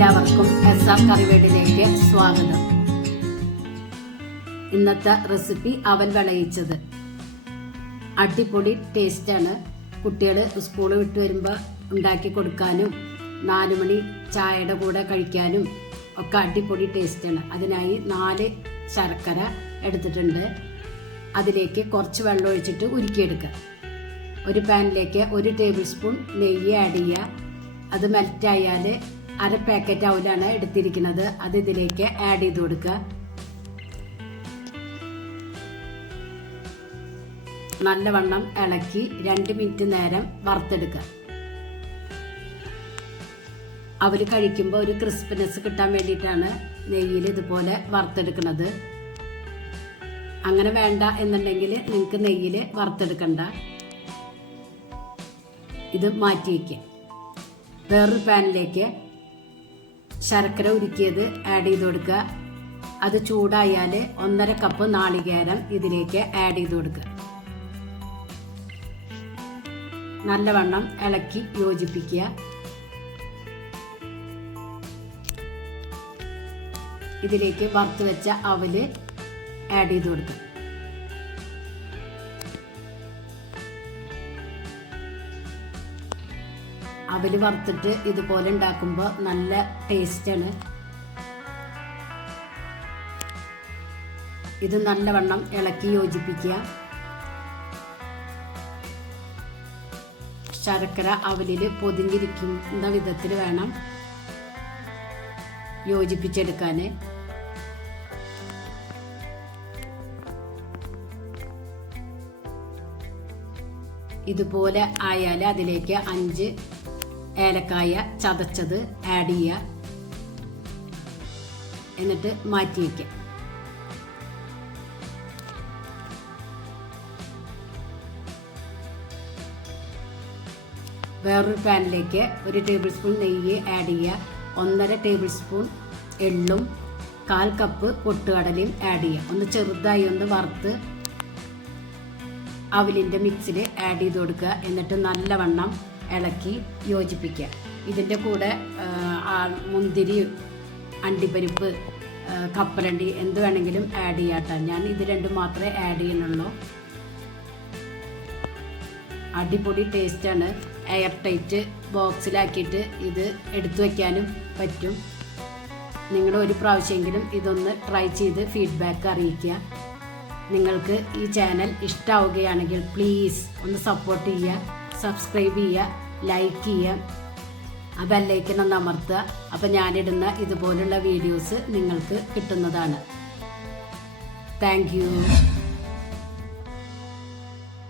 എല്ലാവർക്കും S R കറിവേടിലേക്ക് സ്വാഗതം. ഇന്നത്തെ റെസിപ്പി അവൻ വിളയിച്ചത്. അടിപൊളി ടേസ്റ്റാണ്. കുട്ടികൾ സ്കൂൾ വിട്ട് വരുമ്പോൾ ഉണ്ടാക്കി കൊടുക്കാനും നാലുമണി ചായയുടെ കൂടെ കഴിക്കാനും ഒക്കെ അടിപൊളി ടേസ്റ്റാണ്. അതിനായി നാല് ശർക്കര എടുത്തിട്ടുണ്ട്. അതിലേക്ക് കുറച്ച് വെള്ളം ഒഴിച്ചിട്ട് ഉരുക്കിയെടുക്കുക ഒരു പാനിലേക്ക് ഒരു ടേബിൾ സ്പൂൺ നെയ്യ് ആഡ് ചെയ്യുക. അത് മെൽറ്റായാൽ അര പാക്കറ്റ് അവലാണ് എടുത്തിരിക്കുന്നത്. അത് ഇതിലേക്ക് ആഡ് ചെയ്ത് കൊടുക്കുക. നല്ലവണ്ണം ഇളക്കി രണ്ട് മിനിറ്റ് നേരം വറുത്തെടുക്കുക. അവർ കഴിക്കുമ്പോൾ ഒരു ക്രിസ്പിനെസ് കിട്ടാൻ വേണ്ടിയിട്ടാണ് നെയ്യിൽ ഇതുപോലെ വറുത്തെടുക്കുന്നത്. അങ്ങനെ വേണ്ട എന്നുണ്ടെങ്കിൽ നിങ്ങൾക്ക് നെയ്യിൽ വറുത്തെടുക്കണ്ട. ഇത് മാറ്റി വയ്ക്കുക വേറൊരു പാനിലേക്ക് ശർക്കര ഉരുക്കിയത് ആഡ് ചെയ്ത് കൊടുക്കുക. അത് ചൂടായാൽ ഒന്നര കപ്പ് നാളികേരം ഇതിലേക്ക് ആഡ് ചെയ്ത് കൊടുക്കുക. നല്ലവണ്ണം ഇളക്കി യോജിപ്പിക്കുക. ഇതിലേക്ക് വറുത്ത് വെച്ച അവൽ ആഡ് ചെയ്ത് കൊടുക്കുക. അവൽ വറുത്തിട്ട് ഇതുപോലെ ഉണ്ടാക്കുമ്പോൾ നല്ല ടേസ്റ്റാണ് ഇത് നല്ലവണ്ണം ഇളക്കി യോജിപ്പിക്കുക. ശർക്കര അവലിൽ പൊതിഞ്ഞിരിക്കുന്ന വിധത്തിൽ വേണം യോജിപ്പിച്ചെടുക്കാൻ ഇതുപോലെ ആയാൽ അതിലേക്ക് അഞ്ച് ഏലക്കായ ചതച്ചത് ആഡ് ചെയ്യുക. എന്നിട്ട് മാറ്റി വയ്ക്കുക വേറൊരു പാനിലേക്ക് ഒരു ടേബിൾ സ്പൂൺ നെയ്യ് ആഡ് ചെയ്യുക. ഒന്നര ടേബിൾ സ്പൂൺ എള്ളും കാൽ കപ്പ് പൊട്ടുകടലയും ആഡ് ചെയ്യുക. ഒന്ന് ചെറുതായി ഒന്ന് വറുത്ത് അവലിന്റെ മിക്സിൽ ആഡ് ചെയ്ത് കൊടുക്കുക. എന്നിട്ട് നല്ലവണ്ണം ഇളക്കി യോജിപ്പിക്കുക. ഇതിന്റെ കൂടെ മുന്തിരി അണ്ടിപ്പരിപ്പ് കപ്പലണ്ടി എന്ത് വേണമെങ്കിലും ആഡ് ചെയ്യാട്ടോ ഞാൻ ഇത് രണ്ടും മാത്രമേ ആഡ് ചെയ്യുന്നുള്ളൂ. അടിപൊളി ടേസ്റ്റാണ് എയർ ടൈറ്റ് ബോക്സിലാക്കിയിട്ട് ഇത് എടുത്തു വയ്ക്കാനും പറ്റും. നിങ്ങൾ ഒരു പ്രാവശ്യമെങ്കിലും ഇതൊന്ന് ട്രൈ ചെയ്ത് ഫീഡ്ബാക്ക് അറിയിക്കുക. നിങ്ങൾക്ക് ഈ ചാനൽ ഇഷ്ടമാവുകയാണെങ്കിൽ പ്ലീസ് ഒന്ന് സപ്പോർട്ട് ചെയ്യുക. സബ്സ്ക്രൈബ് ചെയ്യുക ലൈക്ക് ചെയ്യുക ആ ബെല്ലൈക്കൺ ഒന്ന് അമർത്തുക. അപ്പം ഞാനിടുന്ന ഇതുപോലുള്ള വീഡിയോസ് നിങ്ങൾക്ക് കിട്ടുന്നതാണ്. താങ്ക്